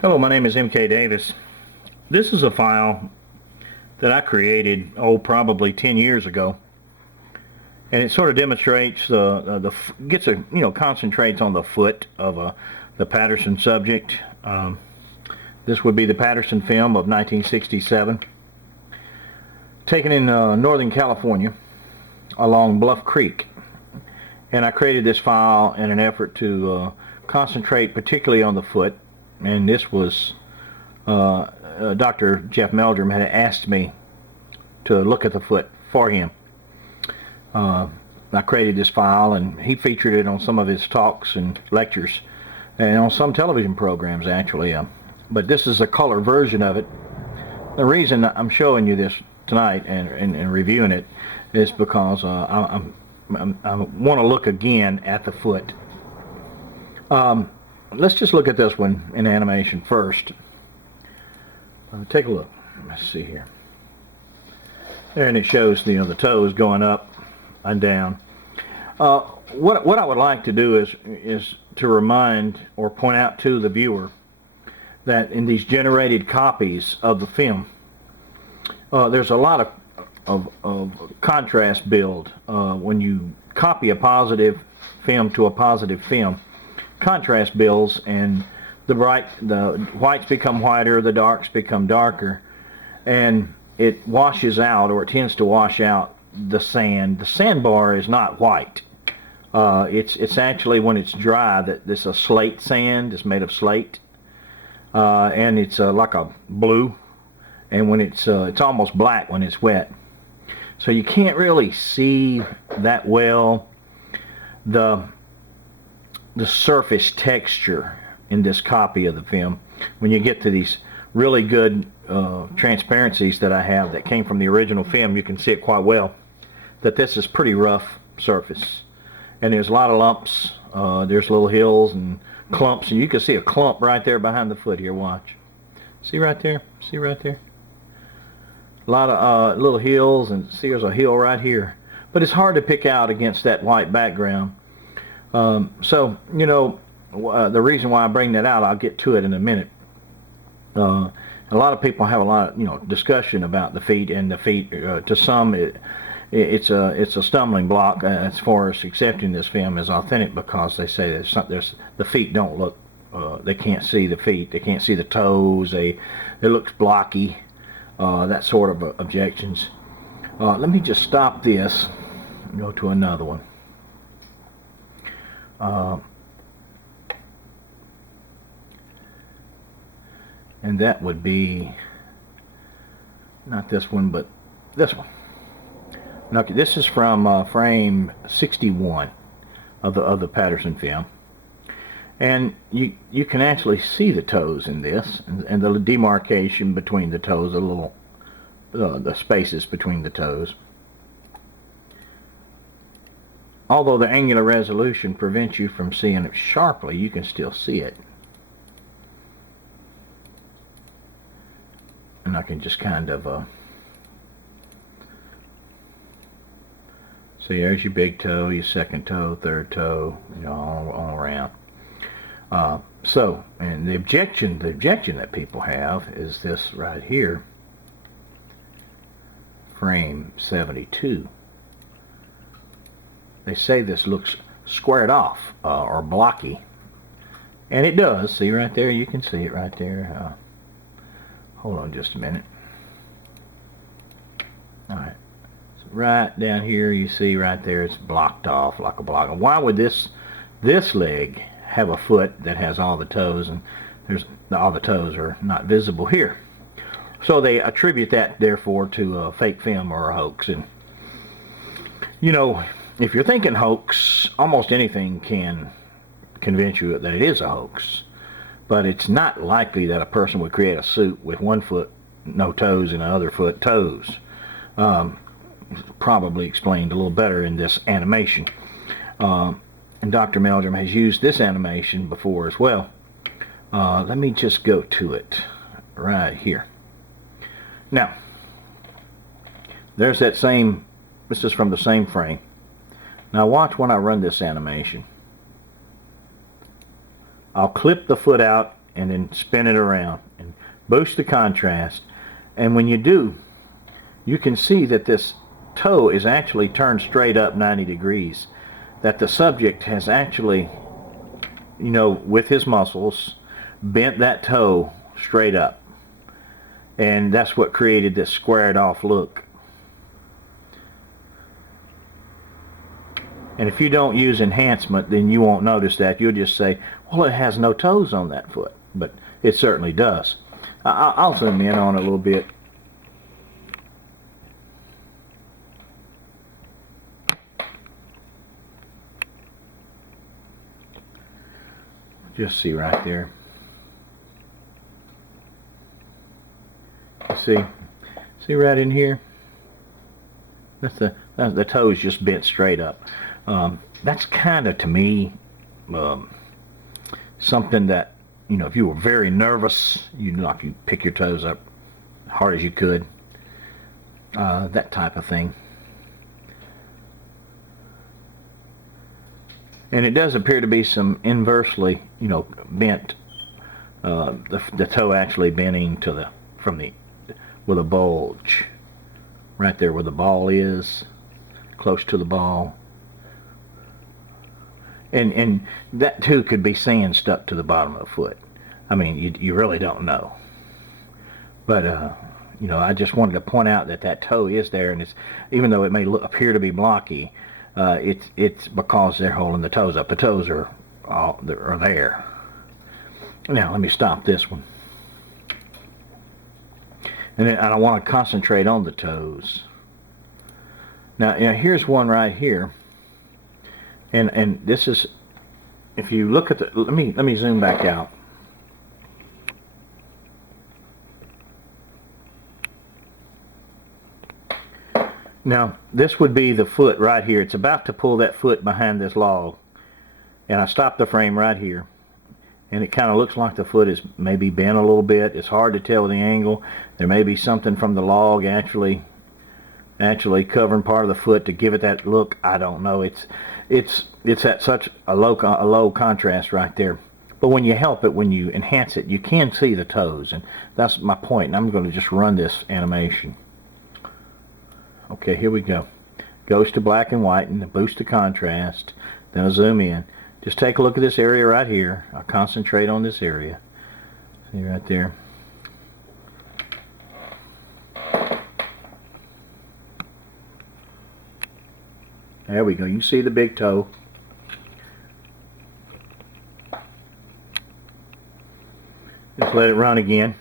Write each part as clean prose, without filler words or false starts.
Hello, my name is M.K.Davis. This is a file that I created, probably 10 years ago, and it sort of demonstrates concentrates on the foot of the Patterson subject. This would be the Patterson film of 1967, taken in Northern California along Bluff Creek. And I created this file in an effort to concentrate particularly on the foot. And this was Dr. Jeff Meldrum had asked me to look at the foot for him. I created this file, and he featured it on some of his talks and lectures, and on some television programs actually. But this is a color version of it. The reason I'm showing you this tonight and reviewing it is because I want to look again at the foot. Let's just look at this one in animation first. Take a look. Let's see here. There, and it shows the toes going up and down. What I would like to do is to remind or point out to the viewer that in these generated copies of the film, there's a lot of contrast build when you copy a positive film to a positive film. Contrast builds, and the whites become whiter, the darks become darker, and it washes out, or it tends to wash out the sand. The sandbar is not white. It's actually, when it's dry, that this a slate sand. It's made of slate, and it's like a blue. And when it's almost black when it's wet. So you can't really see that well the surface texture in this copy of the film. When you get to these really good transparencies that I have that came from the original film, you can see it quite well that this is pretty rough surface, and there's a lot of lumps. There's little hills and clumps, and you can see a clump right there behind the foot here. Watch, see right there, see right there, a lot of little hills, and see there's a hill right here, but it's hard to pick out against that white background. So the reason why I bring that out, I'll get to it in a minute. A lot of people have a lot of discussion about the feet, and the feet to some it's a stumbling block as far as accepting this film as authentic, because they say the feet don't look, they can't see the feet, they can't see the toes, it looks blocky, that sort of objections. Let me just stop this and go to another one. And that would be not this one, but this one. Okay, this is from frame 61 of the Patterson film, and you can actually see the toes in this, and the demarcation between the toes, the spaces between the toes. Although the angular resolution prevents you from seeing it sharply, you can still see it. And I can just kind of see, there's your big toe, your second toe, third toe, all around. So, and the objection that people have is this right here, frame 72. They say this looks squared off or blocky, and it does. See right there, you can see it right there. Hold on just a minute. Alright, so right down here, you see right there, it's blocked off like a block. And why would this leg have a foot that has all the toes, and all the toes are not visible here? So they attribute that, therefore, to a fake film or a hoax. And if you're thinking hoax, almost anything can convince you that it is a hoax. But it's not likely that a person would create a suit with one foot no toes and the other foot toes. Probably explained a little better in this animation. And Dr. Meldrum has used this animation before as well. Let me just go to it right here. Now, there's that same, this is from the same frame. Now watch when I run this animation. I'll clip the foot out and then spin it around and boost the contrast. And when you do, you can see that this toe is actually turned straight up 90 degrees. That the subject has actually, with his muscles, bent that toe straight up. And that's what created this squared off look. And if you don't use enhancement, then you won't notice that. You'll just say, well, it has no toes on that foot. But it certainly does. I'll zoom in on it a little bit. Just see right there. See right in here? That's the toe is just bent straight up. That's kind of, to me, something that, if you were very nervous, you pick your toes up hard as you could. That type of thing. And it does appear to be some inversely, bent. The toe actually bending with a bulge. Right there where the ball is, close to the ball. And that too could be sand stuck to the bottom of the foot. I mean, you really don't know. But I just wanted to point out that toe is there, and even though it may appear to be blocky, it's because they're holding the toes up. The toes are there. Now let me stop this one. And I want to concentrate on the toes. Now, here's one right here. And this is, if you look at let me zoom back out. Now, this would be the foot right here. It's about to pull that foot behind this log. And I stopped the frame right here. And it kind of looks like the foot is maybe bent a little bit. It's hard to tell the angle. There may be something from the log actually covering part of the foot to give it that look. I don't know. It's at such a low contrast right there. But when you when you enhance it, you can see the toes, and that's my point. And I'm going to just run this animation. Okay, here we go. Goes to black and white and boost the contrast. Then I'll zoom in. Just take a look at this area right here. I'll concentrate on this area. See right there. There we go. You see the big toe. Just let it run again.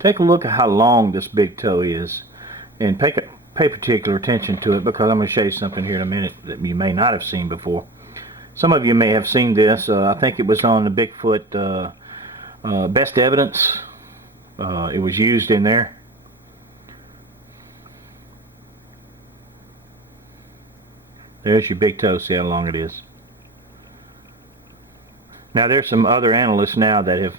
Take a look at how long this big toe is, and pay particular attention to it, because I'm going to show you something here in a minute that you may not have seen before. Some of you may have seen this. I think it was on the Bigfoot Best Evidence. It was used in there. There's your big toe. See how long it is. Now there's some other analysts now that have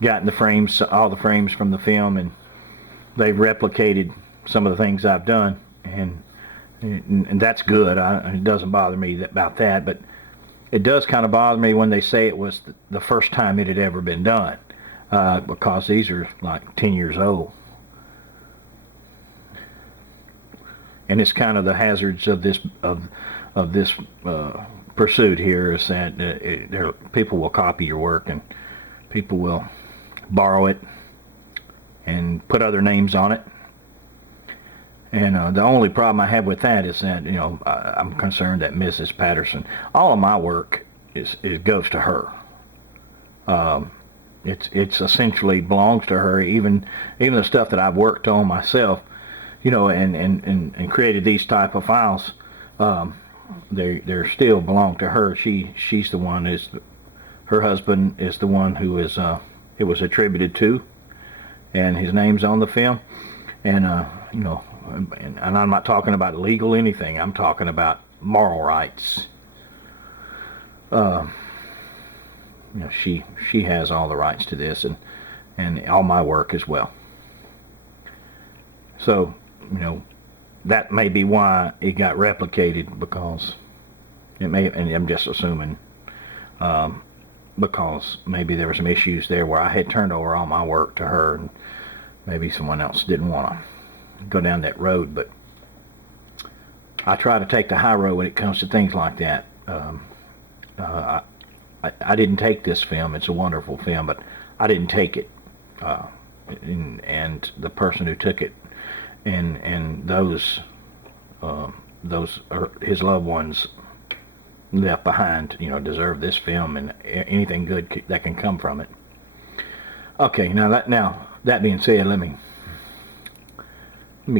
gotten the frames, all the frames from the film, and they've replicated some of the things I've done, and that's good. It doesn't bother me about that, but it does kind of bother me when they say it was the first time it had ever been done, because these are like 10 years old. And it's kind of the hazards of this pursuit here, is that people will copy your work, and people will borrow it and put other names on it. And the only problem I have with that is that, I'm concerned that Mrs. Patterson, all of my work goes to her. It's essentially belongs to her. Even the stuff that I've worked on myself, and created these type of files, they still belong to her. She's the one. Her husband is the one who it was attributed to, and his name's on the film. And and I'm not talking about legal anything. I'm talking about moral rights. she has all the rights to this and all my work as well. So, that may be why it got replicated, because it may, and I'm just assuming, because maybe there were some issues there where I had turned over all my work to her, and maybe someone else didn't want to go down that road. But I try to take the high road when it comes to things like that. I didn't take this film. It's a wonderful film, but I didn't take it. And the person who took it, and those are his loved ones left behind, deserve this film and anything good that can come from it. Okay, now that being said, let me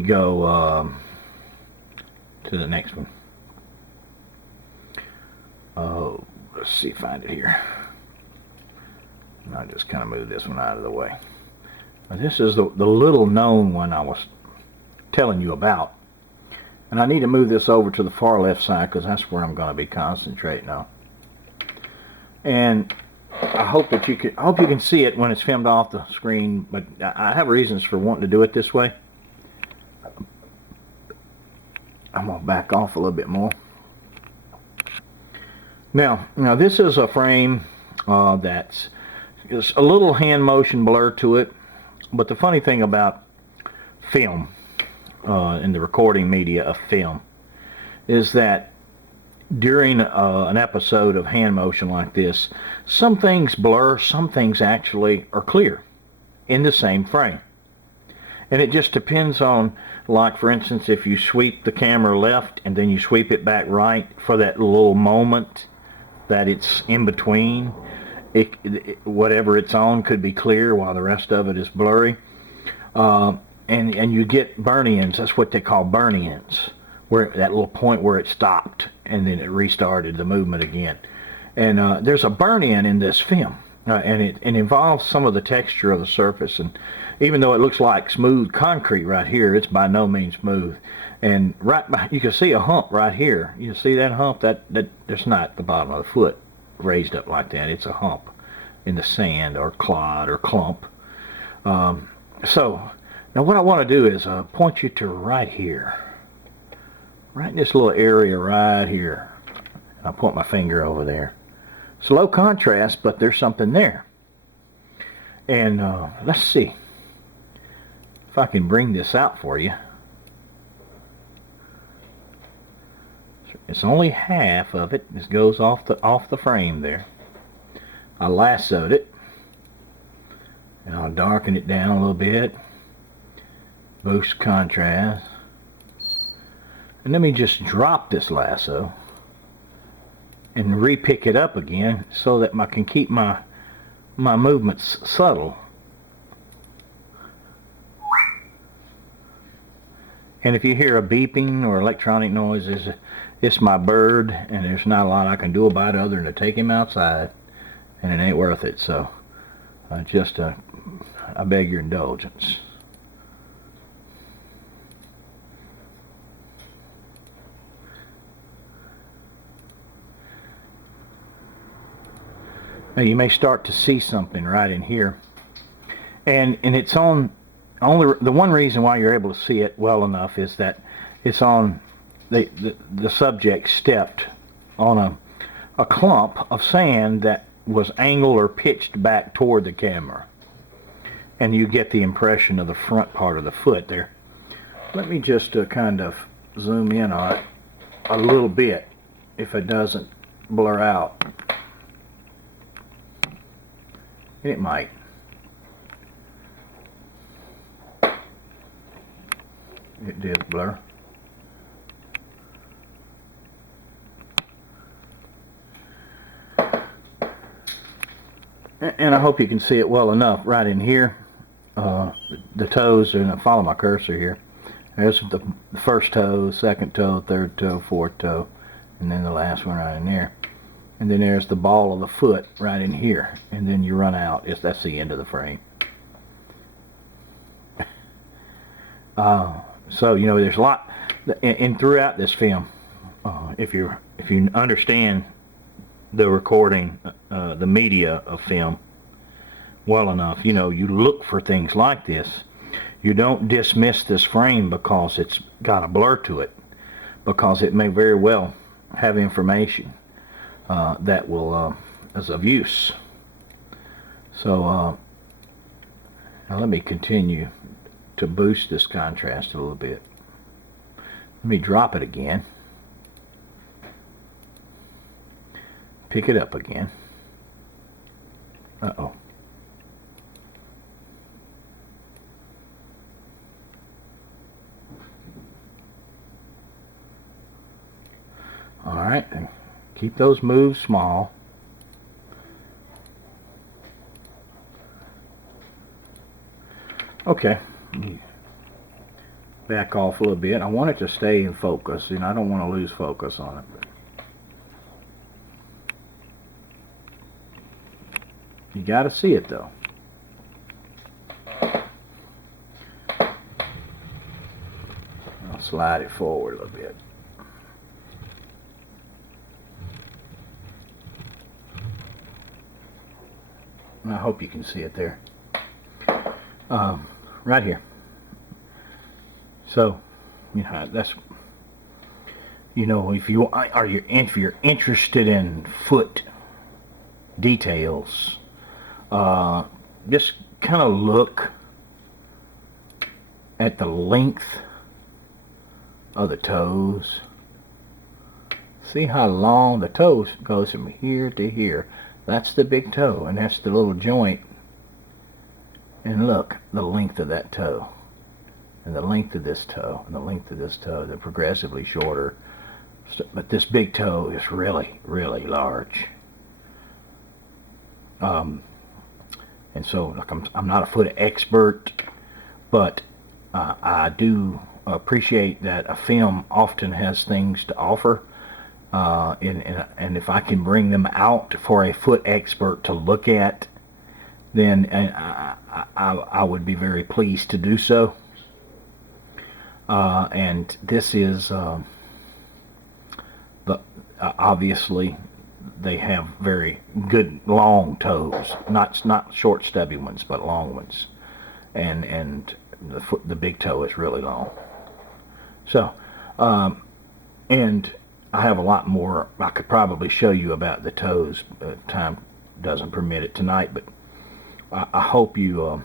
go to the next one. Let's see, find it here. I'll just kind of move this one out of the way. Now, this is the little known one I was telling you about, and I need to move this over to the far left side because that's where I'm going to be concentrating on. And I hope that you can see it when it's filmed off the screen, but I have reasons for wanting to do it this way. I'm going to back off a little bit more. Now this is a frame that's a little hand motion blur to it, but the funny thing about film, in the recording media of film, is that during an episode of hand motion like this, some things blur, some things actually are clear in the same frame. And it just depends on, like for instance, if you sweep the camera left and then you sweep it back right for that little moment that it's in between, whatever it's on could be clear while the rest of it is blurry. And you get burn-ins. That's what they call burn-ins, where that little point where it stopped and then it restarted the movement again. And there's a burn-in in this film, and it involves some of the texture of the surface. And even though it looks like smooth concrete right here, it's by no means smooth. And you can see a hump right here. You see that hump? That there's not the bottom of the foot raised up like that. It's a hump in the sand or clod or clump. So now what I want to do is point you to right here, right in this little area right here. I'll point my finger over there. It's low contrast, but there's something there. And let's see if I can bring this out for you. It's only half of it. This goes off the frame there. I lassoed it, and I'll darken it down a little bit, boost contrast, and let me just drop this lasso and re-pick it up again so that I can keep my movements subtle. And if you hear a beeping or electronic noise, it's my bird, and there's not a lot I can do about it other than to take him outside, and it ain't worth it. So I beg your indulgence. Now you may start to see something right in here, and it's on. Only the one reason why you're able to see it well enough is that it's on the subject stepped on a clump of sand that was angled or pitched back toward the camera, and you get the impression of the front part of the foot there. Let me just kind of zoom in on it a little bit if it doesn't blur out. It might. It did blur. And I hope you can see it well enough right in here. The toes, and follow my cursor here. There's the first toe, second toe, third toe, fourth toe, and then the last one right in there. And then there's the ball of the foot right in here. And then you run out. That's the end of the frame. So there's a lot, and throughout this film, if you understand the recording, the media of film well enough. You know, you look for things like this. You don't dismiss this frame because it's got a blur to it, because it may very well have information that will is of use. So now let me continue to boost this contrast a little bit. Let me drop it again. Pick it up again. Uh-oh. Alright, keep those moves small. Okay, back off a little bit. I want it to stay in focus, and I don't want to lose focus on it. You got to see it though. I'll slide it forward a little bit. I hope you can see it there. Right here. So, you know, that's, you know, if you're interested in foot details, just kind of look at the length of the toes. See how long the toes goes from here to here. That's the big toe, and that's the little joint. And look, the length of that toe, and the length of this toe, and the length of this toe. They're progressively shorter, but this big toe is really, really large. And so, look, I'm not a foot expert, but I do appreciate that a film often has things to offer. And if I can bring them out for a foot expert to look at, then I would be very pleased to do so. And this is obviously they have very good long toes, not short stubby ones, but long ones, and the big toe is really long. So, and I have a lot more I could probably show you about the toes. Time doesn't permit it tonight, but I hope you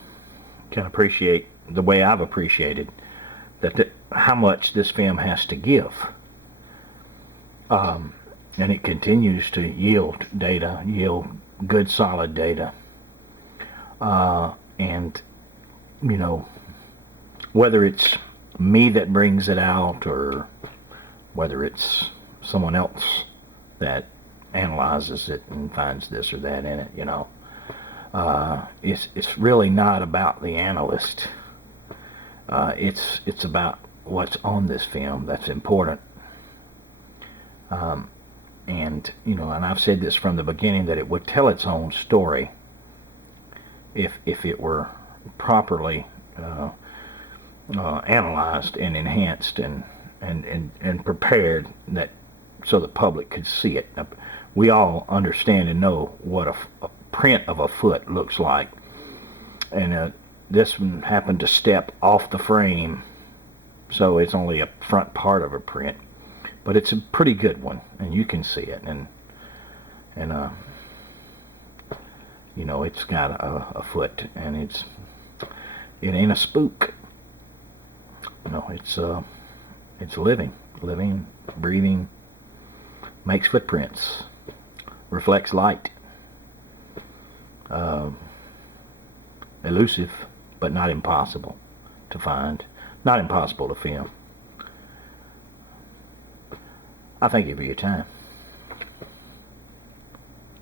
can appreciate the way I've appreciated how much this film has to give. And it continues to yield data, yield good solid data. And, you know, whether it's me that brings it out or whether it's someone else that analyzes it and finds this or that in it, you know, it's really not about the analyst. It's about what's on this film that's important. And, you know, and I've said this from the beginning, that it would tell its own story if it were properly analyzed and enhanced and prepared, that so the public could see it. We all understand and know what a print of a foot looks like, and this one happened to step off the frame, so it's only a front part of a print, but it's a pretty good one, and you can see it, and you know, it's got a foot, and it ain't a spook. You know, it's living, breathing, makes footprints, reflects light, elusive, but not impossible to find, not impossible to film. I thank you for your time.